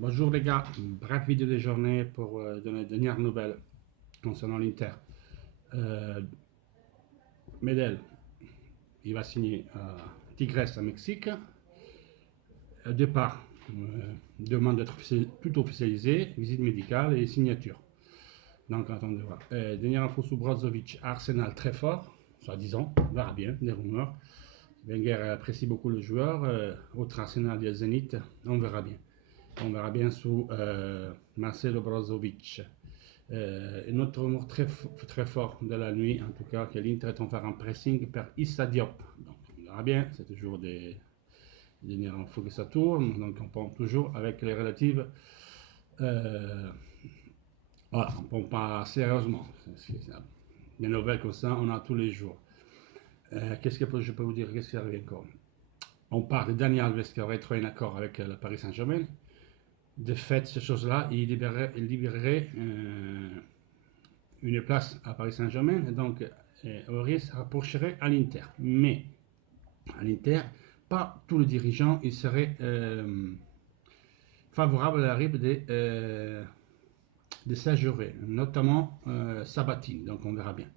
Bonjour les gars, bref vidéo de journée pour donner de dernières nouvelles concernant l'Inter. Medel, il va signer à Tigres à Mexique. Départ, demande d'être tout officialisé, visite médicale et signature. Donc attendez de voir. Dernière info sur Brozovic, Arsenal très fort, soi-disant, on verra bien, des rumeurs. Wenger apprécie beaucoup le joueur, autre Arsenal, il y a Zenit, on verra bien. On verra bien sous Marcelo Brozovic. Un autre rumeur très fort de la nuit, en tout cas, que l'Inter est en faire un pressing par Issa Diop. Donc on verra bien, c'est toujours des dernières infos que ça tourne, donc on pompe toujours avec les relatives. Voilà, on pompe pas sérieusement. Des nouvelles comme ça, on a tous les jours. Qu'est-ce que je peux vous dire? Qu'est-ce qui arrive encore? On parle de Dani Alves qui aurait trouvé un accord avec le Paris Saint-Germain. De fait, ces choses-là, il libérerait une place à Paris Saint-Germain, et donc Aurier se rapprocherait à l'Inter. Mais à l'Inter, pas tous les dirigeants ils seraient favorables à l'arrivée de Saint-Germain, notamment Sabatini, donc on verra bien.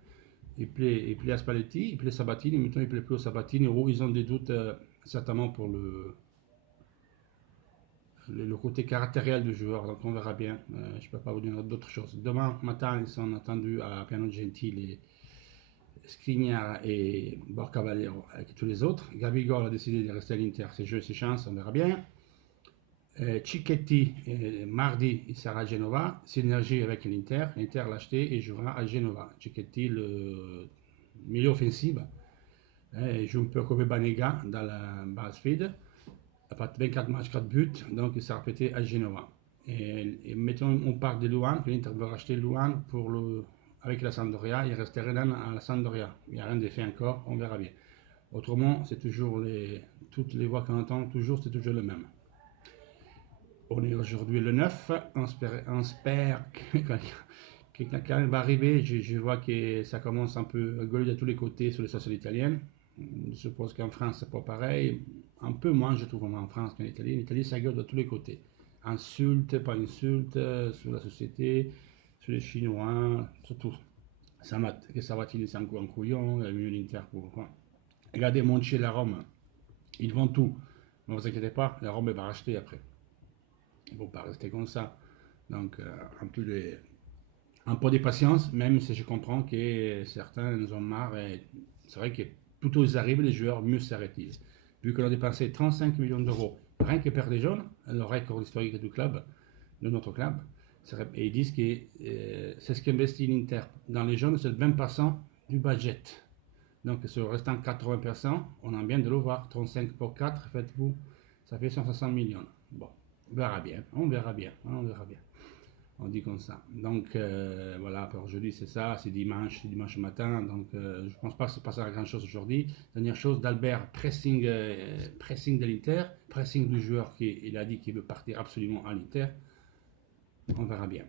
Il plaît à Spalletti, il plaît à Sabatini, maintenant il plaît plus au Sabatini, où ils ont des doutes certainement pour le côté caractériel du joueur, donc on verra bien. Je ne peux pas vous dire d'autres choses. Demain matin, ils sont attendus à Piano Gentile, Skriniar et Borca Valero avec tous les autres. Gabigol a décidé de rester à l'Inter, ses jeux, ses chances, on verra bien. Cicchetti, mardi, il sera à Genova. Synergie avec l'Inter. L'Inter l'a acheté et jouera à Genova. Cicchetti, le milieu offensif, il joue un peu comme Banega dans la base feed. 24 matchs, 4 buts, donc il s'est répété à Genova. Et mettons, on parle de Luan, l'Inter veut racheter Luan avec la Sampdoria, il resterait là à la Sampdoria. Il n'y a rien de fait encore, on verra bien. Autrement, c'est toujours toutes les voix qu'on entend, c'est toujours le même. On est aujourd'hui le 9, on espère que quelqu'un va arriver. Je vois que ça commence un peu à gueuler de tous les côtés sur les sociétés italiennes. Je suppose qu'en France, c'est pas pareil. Un peu moins, je trouve, en France qu'en Italie. En Italie, ça gueule de tous les côtés. Insulte, pas insulte, sur la société, sur les Chinois, sur tout. Que Sabatini, c'est un coup en couillon, il a mis l'Inter pour quoi. Regardez Monchi et la Rome. Ils vont tout. Ne vous inquiétez pas, la Rome va racheter après. Ils ne vont pas rester comme ça. Donc, un peu de patience, même si je comprends que certains en ont marre. C'est vrai que plutôt ils arrivent, les joueurs, mieux s'arrêtent-ils. Vu qu'on a dépensé 35 millions d'euros, rien que perdre des jeunes, le record historique du club, de notre club, et ils disent que c'est ce qu'investit l'Inter. Dans les jeunes, c'est 20% du budget. Donc sur le restant 80%, on a bien de le voir. 35 pour 4, faites-vous, ça fait 160 millions. Bon, on verra bien, on verra bien. On dit comme ça. Donc voilà, pour aujourd'hui c'est ça, c'est dimanche matin, donc je ne pense pas que ça passera grand chose aujourd'hui. Dernière chose, d'Albert, pressing de l'Inter, pressing du joueur qui il a dit qu'il veut partir absolument à l'Inter. On verra bien.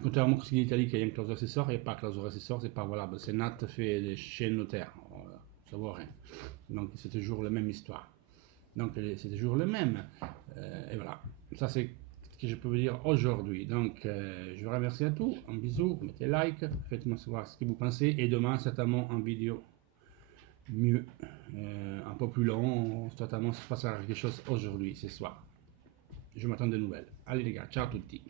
Contrairement à ce qu'il dit l'Italie, qu'il y a une clause accessoire, il n'y a pas de clause accessoire, c'est pas valable. C'est Nat fait des chaînes notaires, ça vaut rien. Donc c'est toujours la même histoire. Donc c'est toujours le même. Et voilà, ça c'est que je peux vous dire aujourd'hui. Donc, je vous remercie à tous. Un bisou, mettez like, faites-moi savoir ce que vous pensez. Et demain, certainement, en vidéo mieux, un peu plus long. Certainement, ça se passera quelque chose aujourd'hui, ce soir. Je m'attends de nouvelles. Allez les gars, ciao à tutti.